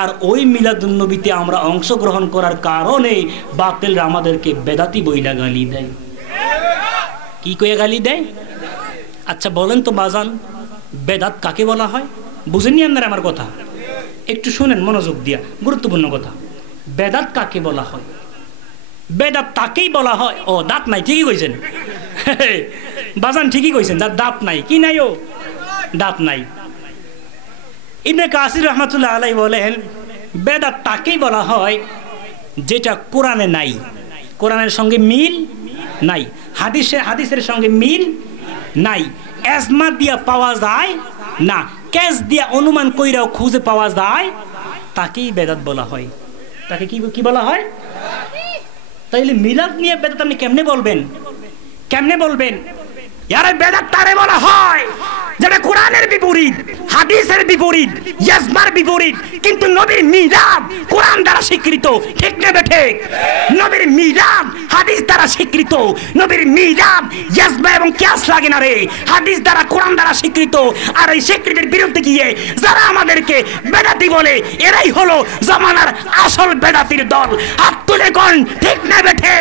আর ওই মিলাদুন্নবীতে আমরা অংশগ্রহণ করার কারণে বাতিলরা আমাদেরকে বেদাতি বইলা গালি দেয়। কি কয়ে গালি দেয়? আচ্ছা বলেন তো বাজান, বেদাত কাকে বলা হয়? বুঝেননি আপনারা আমার কথা? একটু শুনেন মনোযোগ দিয়া, গুরুত্বপূর্ণ কথা। বেদাত কাকে বলা হয়? বেদাত তাকেই বলা হয়। ও দাঁত নাই, ঠিকই কইছেন বাজান, ঠিকই কইছেন, যার দাঁত নাই। কি নাই? ও দাঁত নাই। ইবনে কাসির রহমাতুল্লাহ আলাইহি বলেন, বেদাত তাকেই বলা হয় যেটা কোরআনে নাই, কোরআনের সঙ্গে মিল নাই, হাদিসের সঙ্গে মিল নাই, এজমা দিয়া পাওয়া যায় না, ক্যাশ দিয়া অনুমান কইরাও খুঁজে পাওয়া যায়, তাকেই বেদাত বলা হয়। তাকে কি বলা হয়? তাইলে মিলাদ নিয়ে বেদাত আপনি কেমনে বলবেন? কেমনে বলবেন? আরে বেদাত তারে বলা হয় যেটা কোরআনের বিপরীত, হাদিসের বিপরীত, ইজমার বিপরীত, কিন্তু নবীর মিলাদ কোরআন দ্বারা স্বীকৃত। ঠিক না বেঠে? নবীর মিলাদ হাদিস দ্বারা স্বীকৃত। নবীর মিলাদ ইজমা এবং কিয়াস লাগে না রে, হাদিস দ্বারা, কোরআন দ্বারা স্বীকৃত। আর এই স্বীকৃতির বিরুদ্ধে গিয়ে যারা আমাদেরকে বেদাতি বলে, এরাই হলো জামানার আসল বেদাতির দল। হাত তুলে কোন ঠিক না বেঠে?